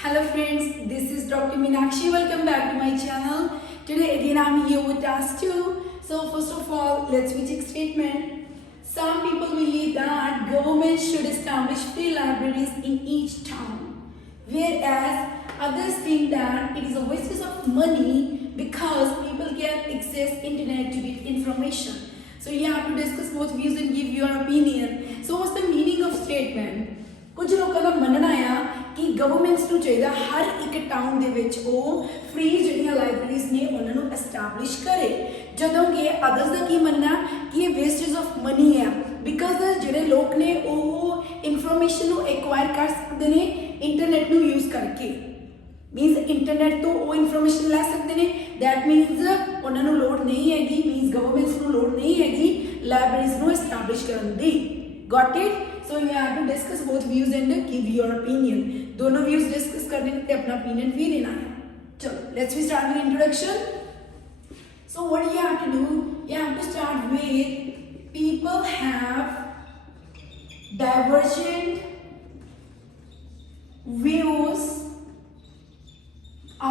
Hello friends, this is Dr. Meenakshi. Welcome back to my channel. Today again I'm here with task 2. So first of all, let's take statement. Some people believe that government should establish free libraries in each town, whereas others think that it is a waste of money because people can access internet to get information. So you have to discuss both views and give your opinion. So what's the meaning of statement? ਕੁਝ ਲੋਕਾਂ ਦਾ ਮੰਨਣਾ ਆ ਕਿ governments ਨੂੰ ਚਾਹੀਦਾ ਹਰ ਇੱਕ town ਦੇ ਵਿੱਚ ਉਹ ਫ੍ਰੀ ਜਿਹੜੀਆਂ ਲਾਇਬ੍ਰੇਰੀਜ਼ ਨੇ ਉਹਨਾਂ ਨੂੰ ਐਸਟੈਬਲਿਸ਼ ਕਰੇ, ਜਦੋਂ ਕਿ ਅਦਰਸ ਦਾ ਕੀ ਮੰਨਣਾ ਕਿ ਇਹ ਵੇਸਟੇਜ ਆਫ ਮਨੀ ਆ ਬਿਕਾਜ਼ ਜਿਹੜੇ ਲੋਕ ਨੇ ਉਹ ਇਨਫੋਰਮੇਸ਼ਨ ਨੂੰ ਐਕਵਾਇਰ ਕਰ ਸਕਦੇ ਨੇ ਇੰਟਰਨੈਟ ਨੂੰ ਯੂਜ਼ ਕਰਕੇ। ਮੀਨਸ ਇੰਟਰਨੈਟ ਤੋਂ ਉਹ ਇਨਫੋਰਮੇਸ਼ਨ ਲੈ ਸਕਦੇ ਨੇ, ਦੈਟ ਮੀਨਸ ਉਹਨਾਂ ਨੂੰ ਲੋੜ ਨਹੀਂ ਹੈਗੀ, ਮੀਨਸ ਗਵਰਨਮੈਂਟਸ ਨੂੰ ਲੋੜ ਨਹੀਂ ਹੈਗੀ ਲਾਇਬ੍ਰੇਰੀਜ਼ ਨੂੰ ਐਸਟੈਬਲਿਸ਼ ਕਰਨ ਦੀ। Got it? So you have to discuss both views and give your opinion. दोनों views discuss करने के अपना opinion भी देना है। चलो, let's start with introduction. So what you have to do? You have to start with people have divergent views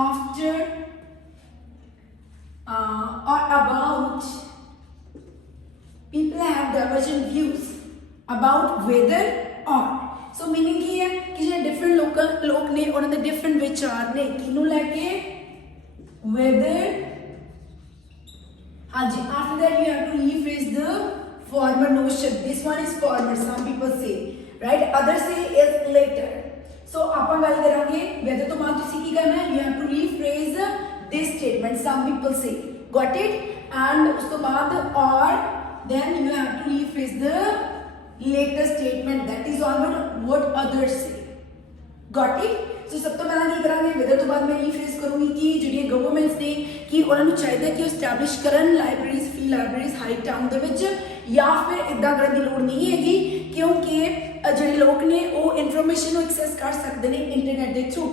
after or about. People have divergent views about whether or. So meaning ਕੀ ਹੈ ਕਿ ਜਿਹੜੇ different ਲੋਕ ਨੇ ਉਹਨਾਂ ਦੇ different ਵਿਚਾਰ ਨੇ ਕਿਹਨੂੰ ਲੈ ਕੇ whether। ਹਾਂਜੀ, after that you have to rephrase the former notion. This one is former, some people say, right? Others say is later. So ਆਪਾਂ ਗੱਲ ਕਰਾਂਗੇ whether ਤੋਂ ਬਾਅਦ ਤੁਸੀਂ ਕੀ ਕਰਨਾ ਹੈ, you have to rephrase this statement, some people say. Got it? And ਉਸ ਤੋਂ ਬਾਅਦ or then you have to rephrase the later statement, that is all what others say. Got it? So ਸਭ ਤੋਂ ਪਹਿਲਾਂ ਕੀ ਕਰਾਂਗੇ whether ਤੋਂ ਬਾਅਦ ਮੈਂ rephrase ਕਰੂੰਗੀ ਕਿ ਜਿਹੜੀਆਂ ਗਵਰਨਮੈਂਟਸ ਨੇ ਕਿ ਉਹਨਾਂ ਨੂੰ ਚਾਹੀਦਾ ਕਿ ਉਹ ਐਸਟੈਬਲਿਸ਼ ਕਰਨ libraries, free libraries high town ਦੇ ਵਿੱਚ, ਜਾਂ ਫਿਰ ਇਦਾਂ ਕਰਨ ਦੀ ਲੋੜ ਨਹੀਂ ਹੈਗੀ ਕਿਉਂਕਿ ਜਿਹੜੇ ਲੋਕ ਨੇ ਉਹ ਇਨਫੋਰਮੇਸ਼ਨ ਨੂੰ ਐਕਸੈਸ ਕਰ ਸਕਦੇ ਨੇ ਇੰਟਰਨੈਟ ਦੇ ਥਰੂ।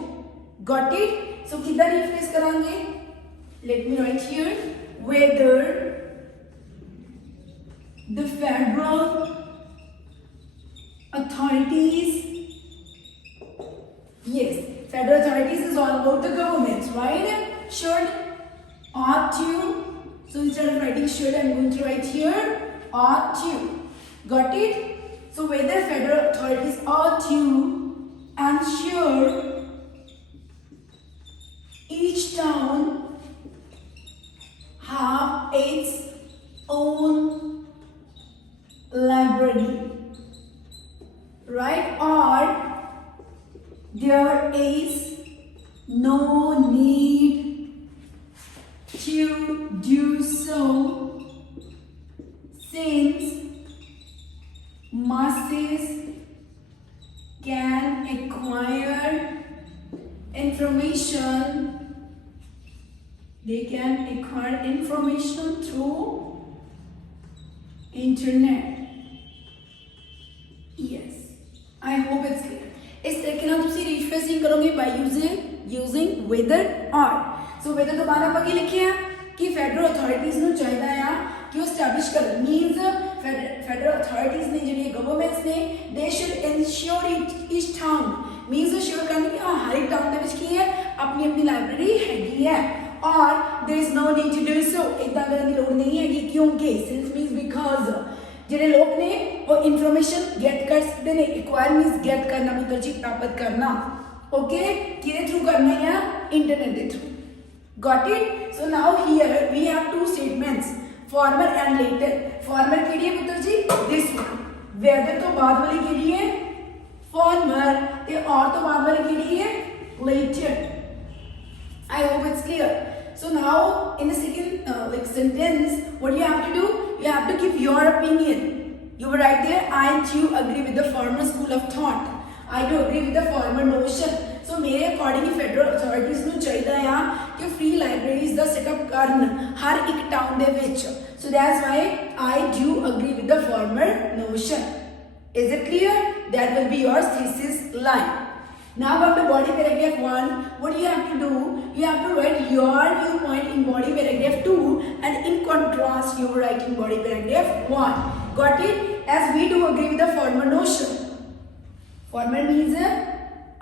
Got it? So ਕਿੱਦਾਂ rephrase ਕਰਾਂਗੇ? Let me write here whether the federal authorities, yes, federal authorities is all about the government, right? Should, ought to. So instead of writing should, I'm going to write here ought to. Got it? So whether federal authorities ought to ensure each town have its own library, right? Or there is no need to do so since masses can acquire information, they can acquire information through internet. Yes, I hope it's clear. इस तरीके ਨਾਲ ਤੁਸੀਂ ਰੀਫਰੇਸਿੰਗ ਕਰੋਗੇ by using whether or. So whether ਤੋਂ ਬਾਅਦ ਆਪਾਂ ਕੀ ਲਿਖਿਆ ਕਿ ਫੈਡਰਲ ਅਥਾਰਟੀਜ਼ ਨੂੰ ਚਾਹੀਦਾ ਆ ਕਿ ਉਹ ਐਸਟੈਬਲਿਸ਼ ਕਰਨ, ਮੀਨਸ ਫੈਡਰਲ ਅਥਾਰਟੀਜ਼ ਨੇ ਜਿਹੜੀਆਂ ਗਵਰਨਮੈਂਟਸ ਨੇ they should ensure each town, means assure ਕਰਨ ਕਿ ਹਾਂ ਹਰ ਇੱਕ ਟਾਊਨ ਦੇ ਵਿੱਚ ਕੀ ਹੈ ਆਪਣੀ ਆਪਣੀ ਲਾਇਬ੍ਰੇਰੀ ਹੈਗੀ ਹੈ, or there is no need to do so, ਇਦਾਂ ਕਰਨ ਦੀ ਲੋੜ ਨਹੀਂ ਹੈਗੀ ਕਿਉਂਕਿ since means because ਜਿਹੜੇ ਲੋਕ ਨੇ ਉਹ ਇਨਫੋਰਮੇਸ਼ਨ ਗੈਟ ਕਰ ਸਕਦੇ ਨੇ। ਐਕਵਾਇਰ ਮੀਨਸ ਗੈਟ ਕਰਨਾ, ਪੁੱਤਰ ਜੀ ਪ੍ਰਾਪਤ ਕਰਨਾ, ਓਕੇ, ਕਿਹਦੇ ਥਰੂ ਕਰਨਾ ਹੈ? ਇੰਟਰਨੈਟ ਦੇ through. Got it? So now here we have two statements, former and later. Former ਕਿਹੜੀ ਹੈ ਪੁੱਤਰ ਜੀ? This one. whether ਤੋਂ ਬਾਅਦ ਵਾਲੀ ਕਿਹੜੀ ਹੈ? former, ਤੇ or ਤੋਂ ਬਾਅਦ ਵਾਲੀ ਕਿਹੜੀ ਹੈ? later. I hope it's clear. So now in the second sentence, what you have to do? You have to give your opinion. You will write there, I too agree with the former school of thought. I do agree with the former notion. So मेरे according federal authorities ਨੂੰ ਚਾਹੀਦਾ ਆ ਕਿ free libraries ਦਾ setup ਕਰਨ ਹਰ ਇੱਕ town ਦੇ ਵਿੱਚ. So that's why I do agree with the former notion. Is it clear? That will be your thesis line. Now on to body paragraph 1, what you have to do? You have to write your viewpoint in body paragraph 2 and in contrast you write in body paragraph 1. Got it? As we do agree with the former notion. Former means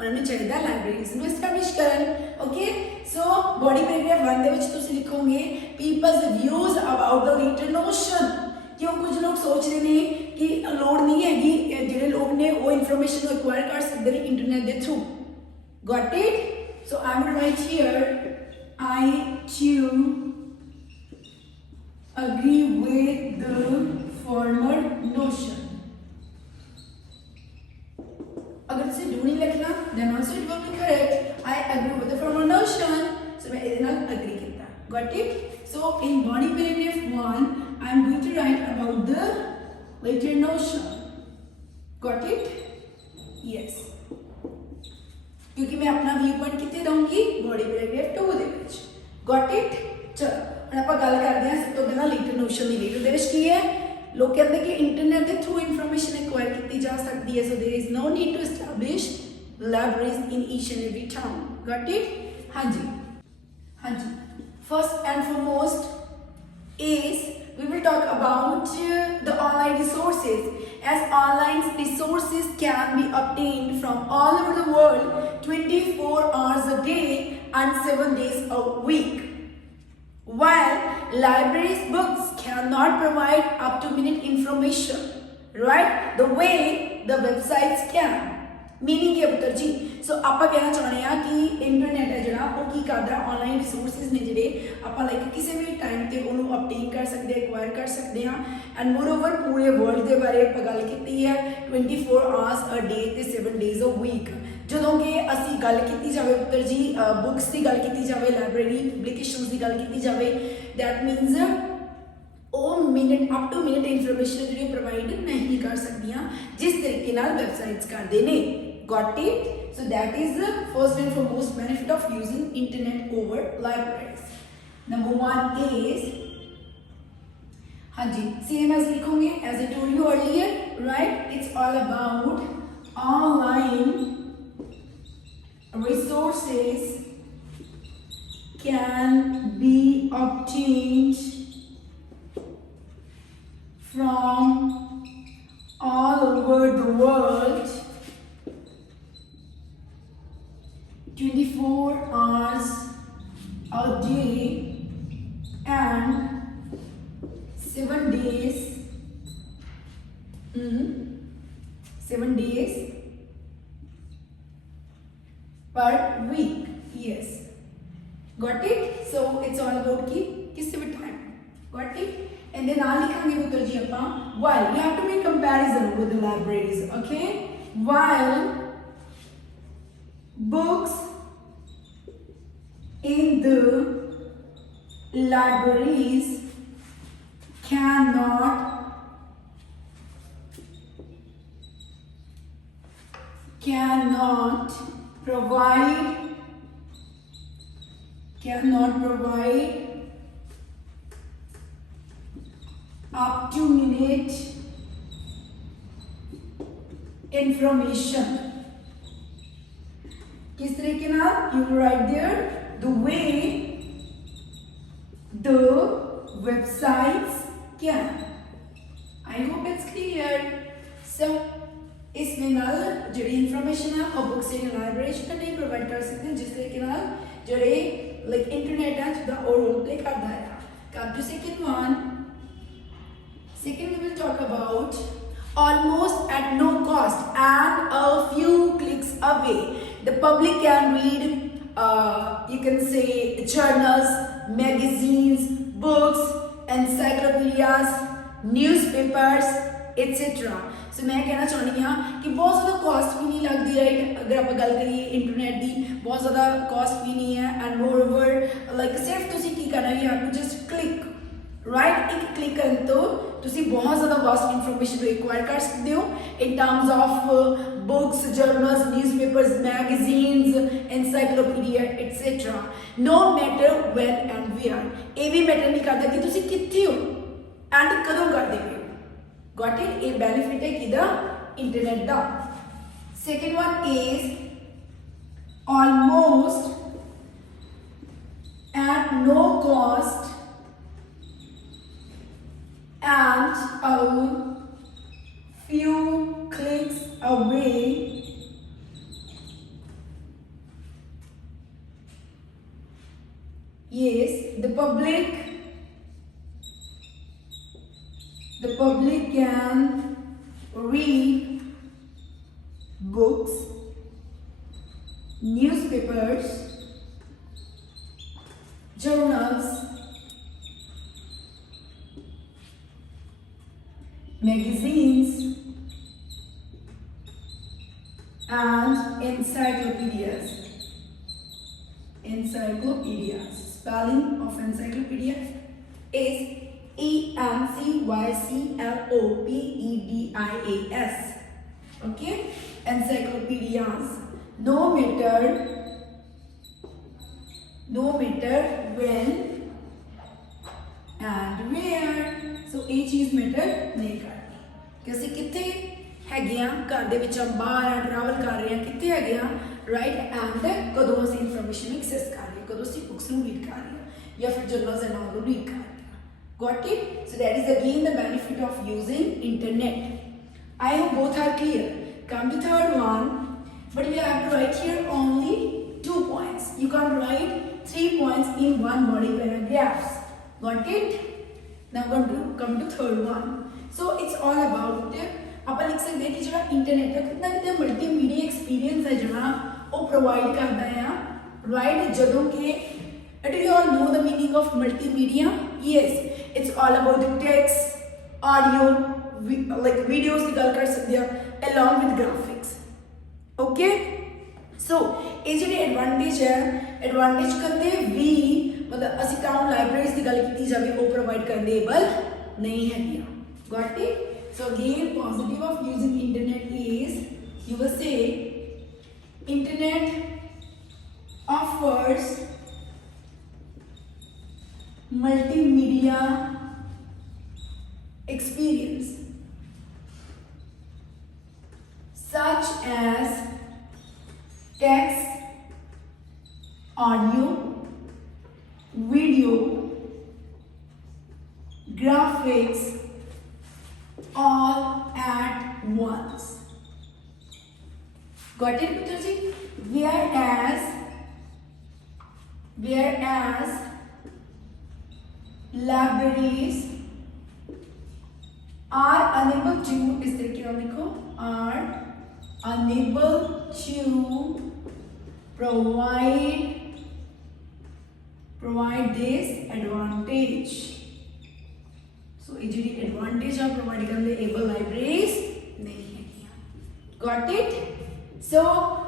उन्होंने चाहिए libraries ਨੂੰ establish ਕਰਨ okay so body paragraph 1 ਦੇ ਵਿੱਚ ਤੁਸੀਂ ਲਿਖੋਗੇ people's views about the latter notion क्यों कुछ लोग सोच रहे हैं कि लोड़ नहीं हैगी ਜਿਹੜੇ ਲੋਕ ਨੇ ਉਹ ਇਨਫੋਰਮੇਸ਼ਨ ਨੂੰ ਐਕਵਾਇਰ ਕਰ ਸਕਦੇ ਨੇ ਇੰਟਰਨੈਟ ਦੇ through got it so I will write here I too agree with the former notion अगर तुसी do नहीं लिखना then also it will be correct I agree with the former notion so मैं ਇਹਦੇ ਨਾਲ agree ਕੀਤਾ got it so in body paragraph 1 I am going to write about the later notion got it yes क्योंकि मैं अपना view point कितने दूंगी body paragraph 2 ਦੇ ਵਿੱਚ got it चलो ਹੁਣ ਆਪਾਂ ਗੱਲ ਕਰਦੇ ਹਾਂ ਸਭ ਤੋਂ ਪਹਿਲਾਂ later notion ਦੀ later ਦੇ ਵਿੱਚ ਕੀ ਹੈ ਲੋਕ ਕਹਿੰਦੇ ਕਿ ਇੰਟਰਨੈਟ ਦੇ ਥਰੂ ਇਨਫੋਰਮੇਸ਼ਨ ਐਕਵਾਇਰ ਕੀਤੀ ਜਾ ਸਕਦੀ ਹੈ so there is no need to establish libraries in each and every town got it हाँ जी first and foremost is we will talk about the online resources as online resources can be obtained from all over the world 24 hours a day and 7 days a week while libraries books cannot provide up to minute information right the way the websites can meaning है पुत्र जी सो ਆਪਾਂ ਕਹਿਣਾ ਚਾਹੁੰਦੇ ਆ ਕਿ internet ਹੈ ਜਿਹੜਾ ਉਹ ਕੀ ਕਰਦਾ ਆਨਲਾਈਨ ਰਿਸੋਰਸਸ ਨੇ ਜਿਹੜੇ ਆਪਾਂ ਲਾਈਕ ਕਿਸੇ ਵੀ ਟਾਈਮ ਤੇ ਉਹਨੂੰ ਅਪਡੇਟ ਕਰ ਸਕਦੇ ਆ ਐਕਵਾਇਰ ਕਰ ਸਕਦੇ ਆ ਐਂਡ ਮੋਰਓਵਰ ਪੂਰੇ ਵਰਲਡ ਦੇ ਬਾਰੇ ਆਪਾਂ ਗੱਲ ਕੀਤੀ ਹੈ 24 ਆਵਰਸ ਅ ਡੇ ਤੇ 7 ਡੇਜ਼ ਅ ਵੀਕ ਜਦੋਂ ਕਿ ਅਸੀਂ ਗੱਲ ਕੀਤੀ ਜਾਵੇ ਪੁੱਤਰ ਜੀ ਬੁੱਕਸ ਦੀ ਗੱਲ ਕੀਤੀ ਜਾਵੇ ਲਾਇਬ੍ਰੇਰੀ ਪਬਲਿਕੇਸ਼ਨਸ ਦੀ ਗੱਲ ਕੀਤੀ ਜਾਵੇ ਦੈਟ ਮੀਨਸ ਉਹ minute up to minute information ਜਿਹੜੀ ਪ੍ਰੋਵਾਈਡ ਨਹੀਂ ਕਰ ਸਕਦੀਆਂ ਜਿਸ ਤਰੀਕੇ ਨਾਲ ਵੈਬਸਾਈਟਸ ਕਰਦੇ ਨੇ got it so that is the first and foremost benefit of using internet over libraries number 1 is हाँ जी same as लिखोगे as I told you earlier right it's all about online resources can be obtained from all over the world 24 hours a day and 7 days 7 days per week yes got it so it's all about ki kisse bhi time got it and then aal likhange putra ji appa while we have to make comparison with the libraries okay while books in the libraries cannot provide up to minute information किस तरीके ना you write there the way the websites can I hope it's clear so इसमें नाल जड़ी information है और books इन library से नहीं प्रोवाइड कर सकते जिस तरीके नाल जड़े लाइक इंटरनेट है जिदा और रोल प्ले करता है come to second one second we will talk about almost at no cost and a few clicks away the public can read you can say journals magazines books encyclopedias newspapers etc सो मैं कहना चाहती हाँ कि बहुत ज़्यादा cost भी नहीं लगती राइट अगर आप गल करिए इंटरनेट की बहुत ज़्यादा कॉस्ट भी नहीं है एंड मोर ओवर लाइक सिर्फ तुसी की करना you have to just click right एक क्लिक करन तो तुसी बहुत ज़्यादा वास्ट इन्फॉर्मेशन एक्वायर कर सकते हो in terms of books journals newspapers magazines encyclopedia etcetera no matter when and where ये भी मैटर नहीं करता कि तुसी कित्थे हो एंड कदों करदे हो got it a benefit है किदा इंटरनेट दा second one is almost at no cost and a few clicks away Yes, the public can read books, newspapers, journals, magazines, and encyclopedias. Spelling of encyclopedia is encyclopedias. Okay, encyclopedias. No matter when and where. So ये चीज़ matter नहीं करती कि ਅਸੀਂ ਕਿੱਥੇ ਹੈਗੇ ਆ, ਘਰ ਦੇ ਵਿੱਚ ਬਾਹਰ ਆ, ट्रैवल कर रहे हैं, कितने हैगे आ, राइट, एंड कदों ਅਸੀਂ इन्फॉर्मेशन एक्सेस कर रहे हैं, कदों ਅਸੀਂ बुक्स ਨੂੰ रीड कर रहे हैं या फिर जर्नल्स एंड ऑल ਨੂੰ रीड कर रहे हैं. Got it? So that is again the benefit of using internet. I hope both are clear. Come to third one, but we have to write here only 2 points. You can't write 3 points in one body paragraphs. Got it? Now going to come to third one. So it's all about ਆਪਾਂ ਲਿਖ ਸਕਦੇ ਕਿ ਜਿਹੜਾ internet ਦਾ ਕਿੰਨਾ ਕਿਤੇ multimedia experience ਹੈ ਜਿਹੜਾ ਉਹ ਪ੍ਰੋਵਾਈਡ ਕਰਦਾ ਆ, ਰਾਈਟ, ਜਦੋਂ ਕਿ do you all know the meaning of multimedia? Yes, it's all about the text, audio, like videos ਦੀ ਗੱਲ ਕਰ ਸਕਦੇ ਆ along with graphics. Okay, so ਇਹ ਜਿਹੜੇ ਐਡਵਾਂਟੇਜ ਹੈ, ਐਡਵਾਂਟੇਜ ਕਰਦੇ ਵੀ मतलब ਅਸੀਂ ਟਾਊਨ ਲਾਇਬ੍ਰੇਰੀਜ਼ ਦੀ ਗੱਲ ਕੀਤੀ ਜਾਵੇ ਉਹ ਪ੍ਰੋਵਾਈਡ ਕਰਨ ਦੇ ਏਬਲ ਨਹੀਂ ਹੈਗੀਆਂ. Got it? So again, positive of using internet is, you will say, internet offers multimedia experience such as text, audio, video, graphics, all at once. Got it, Putraji? Whereas libraries are unable to, इस तरीके का लिखो, are unable to provide this advantage. So ये जो advantage आप provide करने able libraries नहीं है. Got it? So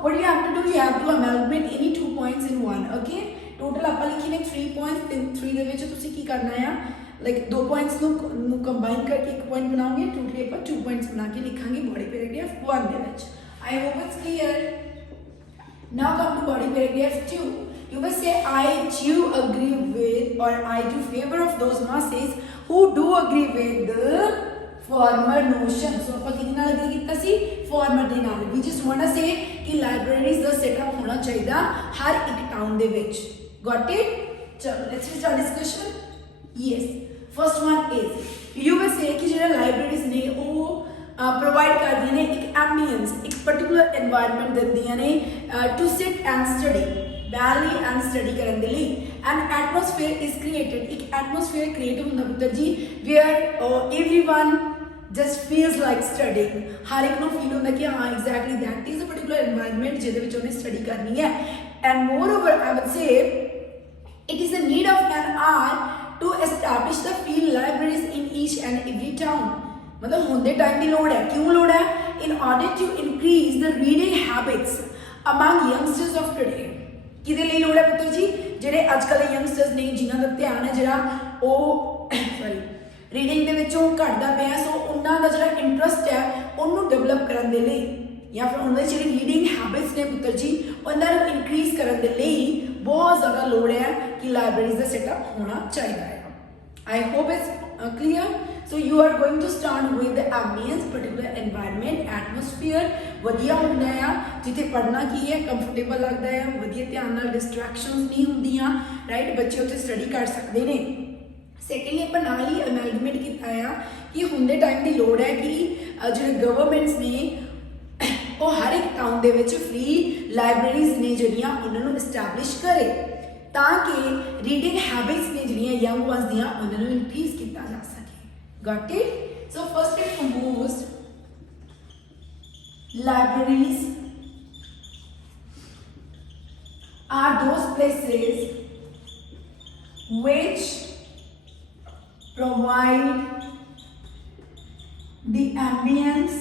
what do you have to do? You have to amalgamate any 2 points in one. Okay? Total ਆਪਾਂ ਲਿਖੀ ਨੇ 3 points. In 3 ਦੇ ਵਿੱਚ ਤੁਸੀਂ ਕੀ ਕਰਨਾ ਹੈ? Like 2 points ਨੂੰ combine करके एक point बनाओगे. Totally ਆਪਾਂ 2 points बना के लिखांगे body paragraph 1 ਦੇ ਵਿੱਚ. I hope it's clear. Now come to body paragraph 2. You must say I do agree with, or I do favor of those masses who do agree with the former notion. So ਆਪਾਂ ਕਿਹਦੇ ਨਾਲ agree ਕੀਤਾ ਸੀ? Former ਦੇ ਨਾਲ. We just want to say कि libraries ਦਾ setup ਹੋਣਾ ਚਾਹੀਦਾ ਹਰ ਇੱਕ ਟਾਊਨ ਦੇ ਵਿੱਚ. Got it? चलो let's start discussion. Yes. First one is, you will say कि ਜਿਹੜਾ libraries ਨੇ ਉਹ प्रोवाइड करदियां ने एक एम्बियंस, एक पर्टिकुलर एनवायरनमेंट दिंदियां ने टू सिट एंड स्टडी, बैली एंड स्टडी करन दे लई. एंड एटमोसफेयर इज क्रिएटेड, एक एटमोसफेयर क्रिएट होंदा पुत्तर जी where everyone just feels like studying. हर एक नु फील होंदा कि हां exactly that is a particular environment जिहदे विच उन्हें स्टडी करनी है. And moreover I would say it is the need of an hour to establish the field libraries in each and every town. मतलब होंदे टाइम की लोड़ है. क्यों लोड़ है? In order to increase the reading habits among youngsters of today. किदे लिए लोड़ है पुत्र जी? जेडे आजकल के यंगस्टर्स ने जिन्हां दा ध्यान है जिहड़ा ओ सॉरी रीडिंग दे विचों घटदा पिया. सो उन्हां दा जिहड़ा इंटरस्ट है उन्नू डेवलप करन दे लई या फिर उन्हां दी जिहड़ी रीडिंग हैबिट्स ने पुत्र जी उन्हां नूं इंक्रीज करन दे लई बहुत ज़्यादा लोड़ है कि लाइब्रेरीज दा सेटअप होना चाहिए है. I hope it's clear. So you are going to start with the ambience, particular environment, atmosphere. वधिया होंदा है जिथे पढ़ना की है कंफर्टेबल लगता है, वधिया ध्यान नाल डिस्ट्रैक्शंस नहीं होंदियां, राइट, बच्चे उत्थे स्टडी कर सकते हैं. सैकेंडली अपन नाल ही अमैलगमेट किया है कि हुंदे टाइम की लोड़ है कि जो गवर्नमेंट्स ने वो हर एक टाउन दे विच फ्री लाइब्रेरीज ने जिहड़ियां उन्हां नूं एस्टैब्लिश करे. ताकि रीडिंग हैबिट्स ने जिहड़ियां यंग वंस दियां उन्हां नूं इंक्रीज किया जा सके। Got it? So first and foremost, libraries are those places which provide the ambience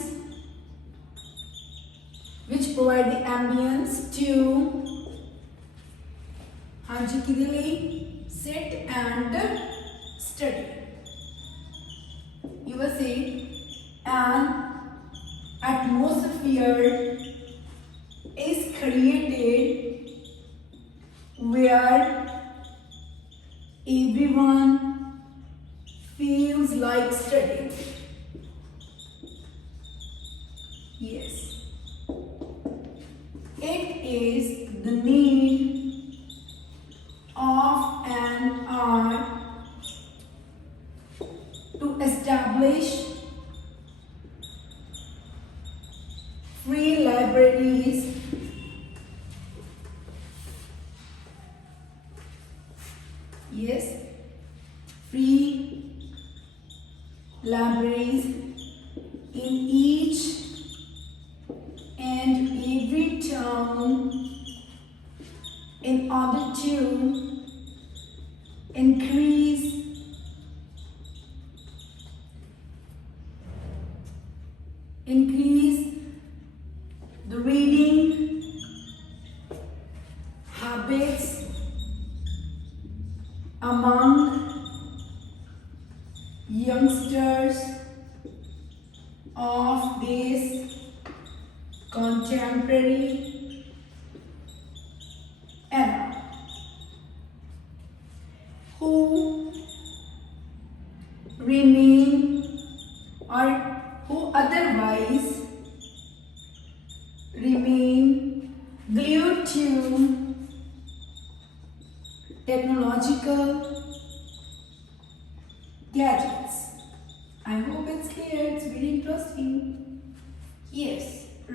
to ਹਾਂਜੀ ਕਿਹਦੇ ਲਈ sit and study. You will see an atmosphere is created where everyone feels like studying. Yes, it is the need of an art to establish free libraries yes free libraries in each and every town in order to increase the reading habits among youngsters of this contemporary era who remain or who otherwise remain glued to technological gadgets. I hope it's clear. It's very interesting. Yes,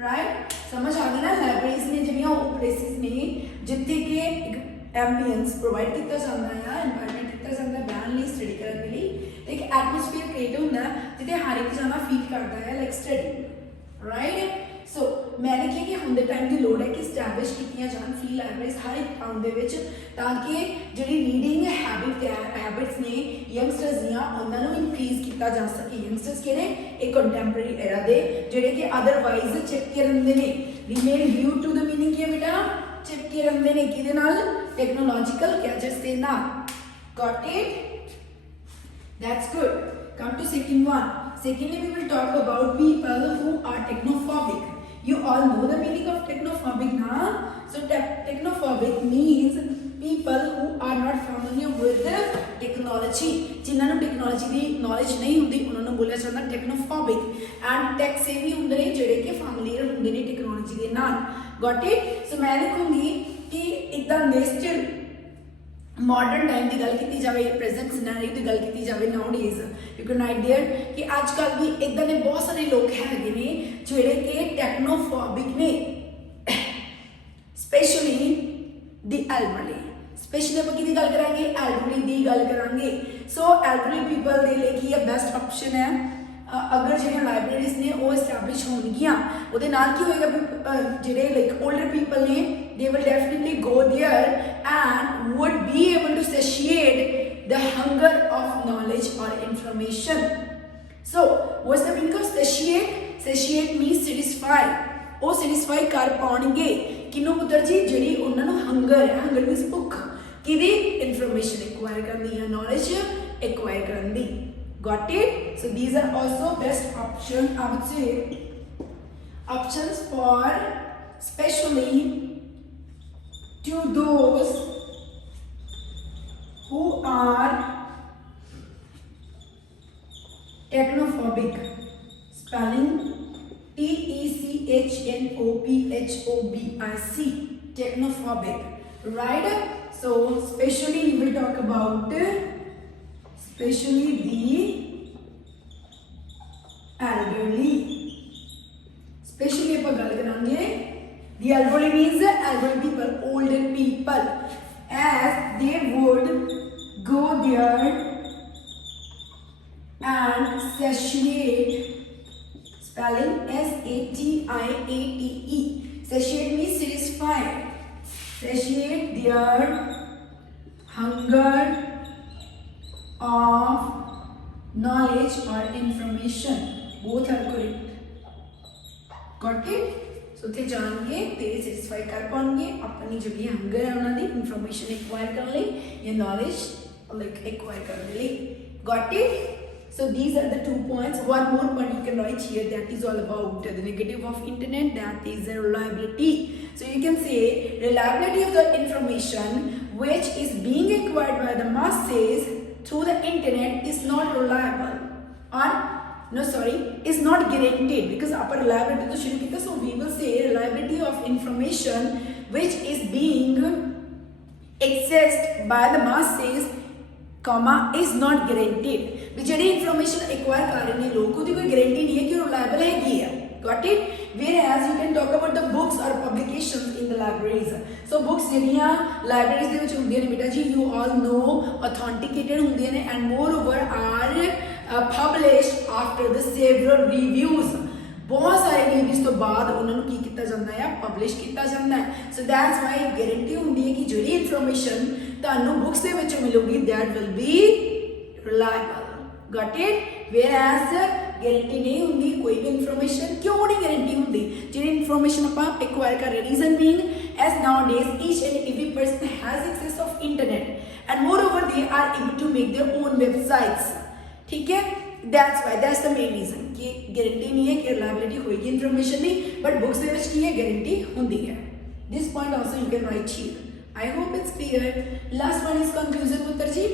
right? समझ आ गई ना? Libraries ने जिहड़ियां वो Plessis ने जिथे कि एक एम्बियंस प्रोवाइड किया जाता है, एनवायरनमेंट दिता जाता है बैन ਲਈ स्टडी करने के लिए, एक एटमोसफेयर क्रिएट होता है जिथे हर एक जना फील करता है लाइक स्टडी, राइट? सो मैंने कहा कि हम टाइम की लोड़ है कि स्टैबलिश की जान फ्री लाइब्रेरीज हर एक टाउन के ताकि जी रीडिंग हैबिट्स ने यंगस्टर्स दियाँ उन्होंने इंक्रीज किया जा सके। यंगस्टर्स कि एक कंटैंपरेरी एरा दे जोड़े कि अदरवाइज चिपके रहते हैं, remain due to the meaning की बेटा चिपके रहते हैं कि टेक्नोलॉजिकल गैजेट्स के नाल। Got it? That's good. Come to second one. Secondly, we will talk about people who are technophobic. You all know the meaning of technophobic now. So technophobic means people who are not familiar with the technology. जिन्होंने technology की knowledge नहीं होती उन्होंने बोला जाता है technophobic. And tech से भी होंगे ने जेड़े के familiar होंगे ने technology के नाल. Got it? So मैं लिखूँगी कि एकदम नेक्स्ट मॉडर्न टाइम की गल की जाए, प्रेजेंट सिनेरियो की गल की जाए now days you can idea कि आजकल भी इदा ने बहुत सारे लोग है जोड़े कि टेक्नोफोबिक ने, स्पेशली द एल्डरली। स्पेशली आप कि गल करेंगे एल्डरली की गल करेंगे। सो एल्डरली पीपल के लिए की बेस्ट ऑप्शन है अगर जो लाइब्रेरीज ने वो एस्टैबलिश होणगियां उहदे नाल की होएगा जिहड़े लाइक ओल्डर पीपल ने they will definitely go there and would be able to satiate the hunger of knowledge or information. So what's the meaning of satiate? Satiate means satisfy. वो satisfy कर पाउणगे किन्नू पुत्र जी जिहड़ी उन्हां नूं hunger है, hunger means भुख किहदी information acquire करनी है, knowledge acquire Karan the. Got it? So these are also best option, I would say options for especially to those who are technophobic. Spelling technophobic, technophobic, right? So especially we will talk about especially the elderly. Especially आप गल करांगे the elderly means elderly people, older people, as they would go there and satiate, spelling satiate, satiate means satisfy, satiate their hunger of knowledge or information. Both are correct. Got it? So थे जाएंगे तेरे satisfy कर पाएंगे अपनी जो भी hunger है उन्हें information acquire कर ले या knowledge like acquire कर ले. Got it? So these are the 2 points. One more point you can write here, that is all about the negative of internet, that is the reliability. So you can say reliability of the information which is being acquired by the masses through the internet is not reliable, or is not guaranteed, because upper reliability to shuru kita. So we will say reliability of information which is being accessed by the masses comma is not guaranteed. भी JD information acquire कर रहे हैं लोग उसकी कोई guarantee नहीं है कि reliable है कि है. Got it? Whereas you can talk about the books or publications in the libraries. So books ਜਿਹੜੀਆਂ libraries ਦੇ ਵਿੱਚ ਹੁੰਦੀਆਂ ਨੇ ਬੇਟਾ ਜੀ, you all know authenticated ਹੁੰਦੀਆਂ ਨੇ and moreover are published after the several reviews. बहुत सारे रिव्यूज तो बाद उन्होंने की किया जाता है, पब्लिश किया जाता है. सो दैट्स वाई गारंटी होती है कि जो इन्फॉर्मेशन ਤੁਹਾਨੂੰ बुक्स ਦੇ ਵਿੱਚੋਂ ਮਿਲੂਗੀ that will be reliable. Got it? Whereas guarantee नहीं होती कोई भी इन्फॉर्मेशन. क्यों नहीं गारंटी होती? जो इन्फॉर्मेशन आप एक्वायर कर रहे, reason being as nowadays each and every person has access of internet and moreover they are able to make their own websites. ठीक है? That's why, that's the main reason कि guarantee नहीं है कि reliability होगी information नहीं, but books ਦੇ ਵਿੱਚ ਕੀ ਹੈ गारंटी ਹੁੰਦੀ है. This point also you can write here. I hope it's clear. Last one is conclusion, Putter ji.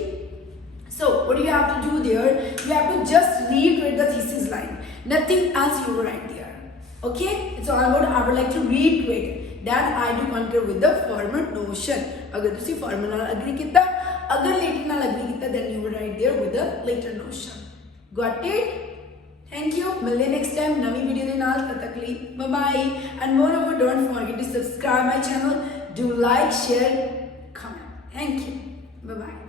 So what do you have to do there? You have to just read the thesis line. Nothing else you write there. Okay? So I would like to reiterate that I do concur with the former notion. अगर तुसी former नाल agree किया, अगर later नाल agree किया, then you will write there with the later notion. Got it? Thank you. मिलते next time नवी video के नाल. तब तक लिए bye bye. And moreover, don't forget to subscribe my channel. Do like, share, comment. Thank you. Bye bye.